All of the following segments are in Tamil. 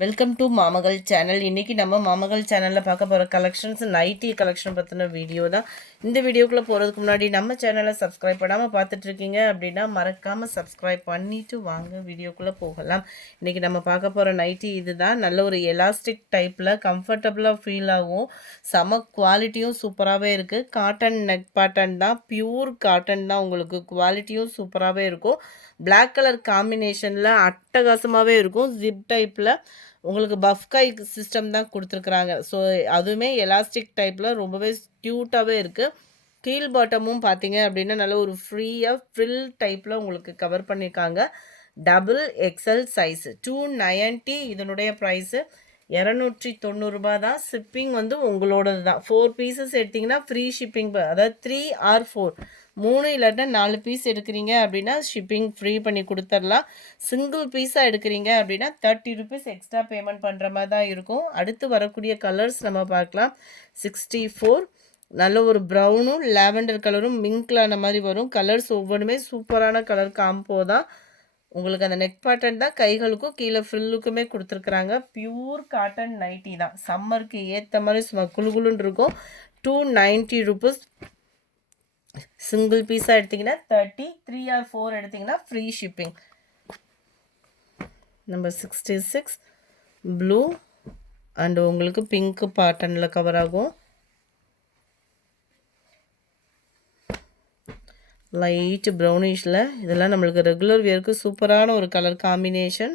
Welcome to மாமகள் channel. இன்றைக்கி நம்ம மாமகள் சேனலில் பார்க்க போகிற கலெக்ஷன்ஸ் நைட்டி கலெக்ஷன் பற்றின வீடியோ தான். இந்த வீடியோக்குள்ளே போகிறதுக்கு முன்னாடி நம்ம சேனலை சப்ஸ்கிரைப் பண்ணாமல் பார்த்துட்ருக்கீங்க அப்படின்னா மறக்காமல் சப்ஸ்கிரைப் பண்ணிவிட்டு வாங்க வீடியோக்குள்ளே போகலாம். இன்றைக்கி நம்ம பார்க்க போகிற நைட்டி இது தான். நல்ல ஒரு எலாஸ்டிக் டைப்பில் கம்ஃபர்டபுளாக ஃபீல் ஆகும். செம குவாலிட்டியும் சூப்பராகவே இருக்குது. காட்டன் நெக் பேட்டர்ன் தான், பியூர் காட்டன் தான். உங்களுக்கு குவாலிட்டியும் சூப்பராகவே இருக்கும். பிளாக் கலர் காம்பினேஷனில் அட்டகாசமாகவே இருக்கும். ஜிப் டைப்பில் உங்களுக்கு பஃப்கை சிஸ்டம் தான் கொடுத்துருக்குறாங்க. ஸோ அதுவுமே எலாஸ்டிக் டைப்பில் ரொம்பவே க்யூட்டாகவே இருக்குது. கீழ் பாட்டமும் பார்த்தீங்க அப்படின்னா நல்ல ஒரு ஃப்ரீயாக ஃப்ரில் டைப்பில் உங்களுக்கு கவர் பண்ணியிருக்காங்க. Double XL size 290. இதனுடைய ப்ரைஸு 290 தான். ஷிப்பிங் வந்து உங்களோடது தான். 4 பீசஸ் எடுத்திங்கன்னா ஃப்ரீ ஷிப்பிங். அதாவது 3 or 4 3 இல்லாட்டா 4 பீஸ் எடுக்கிறீங்க அப்படின்னா ஷிப்பிங் ஃப்ரீ பண்ணி கொடுத்துடலாம். சிங்கிள் பீஸாக எடுக்கிறீங்க அப்படின்னா 30 ருபீஸ் எக்ஸ்ட்ரா பேமெண்ட் பண்ணுற மாதிரி தான் இருக்கும். அடுத்து வரக்கூடிய கலர்ஸ் நம்ம பார்க்கலாம். 64 நல்ல ஒரு ப்ரௌனும் லாவெண்டர் கலரும் மிங்க்லான மாதிரி வரும். கலர்ஸ் ஒவ்வொன்றுமே சூப்பரான கலர் காம்போ தான். உங்களுக்கு அந்த நெக் பேட்டர்ன் தான் கைகளுக்கும் கீழே ஃப்ரில்லுக்குமே கொடுத்துருக்குறாங்க. பியூர் காட்டன் நைட்டி தான். சம்மருக்கு ஏற்ற மாதிரி சும்மா குழுகுலுன்னு இருக்கும். 290 ருபீஸ். சிங்கிள் பீஸாக எடுத்திங்கன்னா 30, 3 or 4 எடுத்திங்கன்னா free shipping. Number 66 blue and உங்களுக்கு பிங்க் பேட்டர்னில் கவர் ஆகும். லைட் ப்ரௌனிஷில் இதெல்லாம் நம்மளுக்கு ரெகுலர் வியருக்கு சூப்பரான ஒரு கலர் காம்பினேஷன்.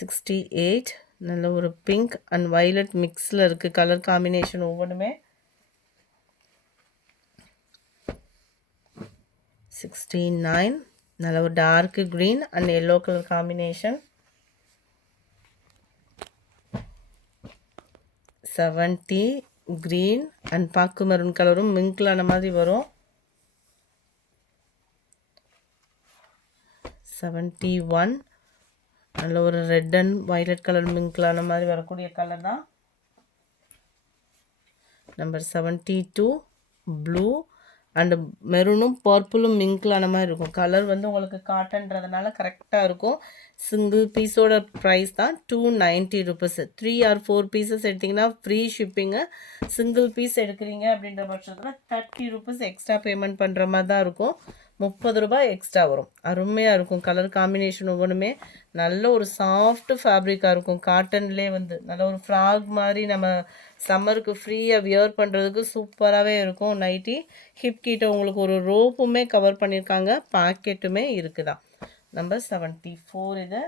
68 நல்ல ஒரு பிங்க் அண்ட் வயலட் மிக்ஸில் இருக்குது கலர் காம்பினேஷன் ஒவ்வொன்றுமே. 69 நல்ல ஒரு dark green and yellow colour combination. 70 green and பாக்கு மெரூன் கலரும் மிங்க்லான மாதிரி வரும். 71 நல்ல ஒரு ரெட் அண்ட் வயலட் கலர் மிங்க்லான மாதிரி வரக்கூடிய கலர் தான். நம்பர் 72 ப்ளூ அண்டு மெரூனும் பர்பிளும் மிங்க்லான மாதிரி இருக்கும். கலர் வந்து உங்களுக்கு காட்டன்றதுனால கரெக்டாக இருக்கும். சிங்கிள் பீஸோட ப்ரைஸ் தான் 290 ருபீஸ். 3 or 4 பீசஸ் எடுத்திங்கன்னா ஃப்ரீ ஷிப்பிங்கு. சிங்கிள் பீஸ் எடுக்கிறீங்க அப்படின்ற பட்சத்தில் 30 ருபீஸ் எக்ஸ்ட்ரா பேமெண்ட் பண்ணுற மாதிரி தான் இருக்கும். 30 ரூபாய் எக்ஸ்ட்ரா வரும். அருமையாக இருக்கும். கலர் காம்பினேஷன் ஒவ்வொன்றுமே நல்ல ஒரு சாஃப்ட் ஃபேப்ரிக்காக இருக்கும். காட்டன்லேயே வந்து நல்ல ஒரு ஃப்ராக் மாதிரி நம்ம சம்மருக்கு ஃப்ரீயாக வியர் பண்ணுறதுக்கு சூப்பராகவே இருக்கும். நைட்டி ஹிப் கிட்ட உங்களுக்கு ஒரு ரோப்புமே கவர் பண்ணியிருக்காங்க. பாக்கெட்டுமே இருக்குதான். நம்பர் 74 இது.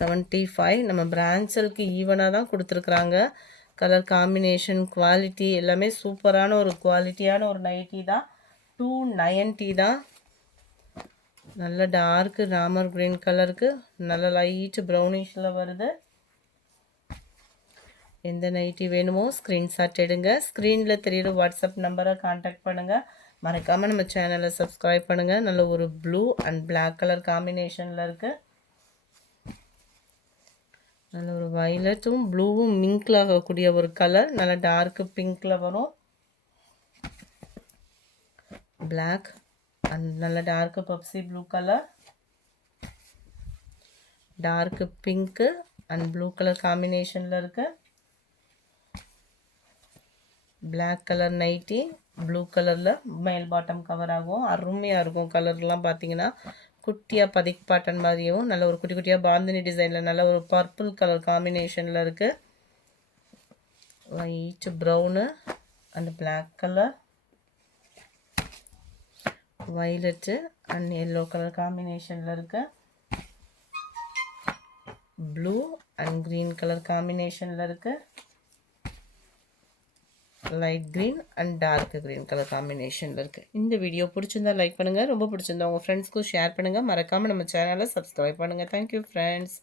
75 நம்ம பிரான்ச்சலுக்கு ஈவனாக தான் கொடுத்துருக்குறாங்க. கலர் காம்பினேஷன் குவாலிட்டி எல்லாமே சூப்பரான ஒரு குவாலிட்டியான ஒரு நைட்டி தான். 290 தான். நல்ல டார்க் ராமர் கிரீன் கலருக்கு நல்ல லைட் ப்ரௌனிஷில் வருது. எந்த நைட்டி வேணுமோ ஸ்க்ரீன்ஷாட் எடுங்க. ஸ்க்ரீனில் தெரியுற வாட்ஸ்அப் நம்பரை கான்டாக்ட் பண்ணுங்கள். மறக்காமல் நம்ம சேனலை சப்ஸ்கிரைப் பண்ணுங்கள். நல்ல ஒரு ப்ளூ அண்ட் பிளாக் கலர் காம்பினேஷனில் இருக்குது. நல்ல ஒரு வயலட்டும் ப்ளூவும் மிங்க்ல ஆகக்கூடிய ஒரு கலர். நல்ல டார்க் பிங்க்கில் வரும். பிளாக் அண்ட் நல்ல dark Pepsi blue colour, dark pink and blue colour காம்பினேஷனில் இருக்குது. பிளாக் கலர் நைட்டி ப்ளூ கலரில் மேல் பாட்டம் கவர் ஆகும். அருமையாக இருக்கும். கலர்லாம் பார்த்தீங்கன்னா குட்டியாக பதிக் பாட்டன் மாதிரியும் நல்ல ஒரு குட்டி குட்டியாக பாந்தினி டிசைனில் நல்ல ஒரு பர்பிள் கலர் காம்பினேஷனில் இருக்குது. Light brown and black colour, violet and yellow colour காம்பினேஷனில் இருக்குது. ப்ளூ அண்ட் க்ரீன் கலர் காம்பினேஷனில் இருக்குது. Light green and dark green colour காம்பினேஷனில் இருக்குது. இந்த வீடியோ பிடிச்சிருந்தா லைக் பண்ணுங்கள். ரொம்ப பிடிச்சிருந்தா உங்கள் ஃப்ரெண்ட்ஸ்க்கும் ஷேர் பண்ணுங்கள். மறக்காமல் நம்ம சேனலை சப்ஸ்கிரைப் பண்ணுங்கள். Thank you friends.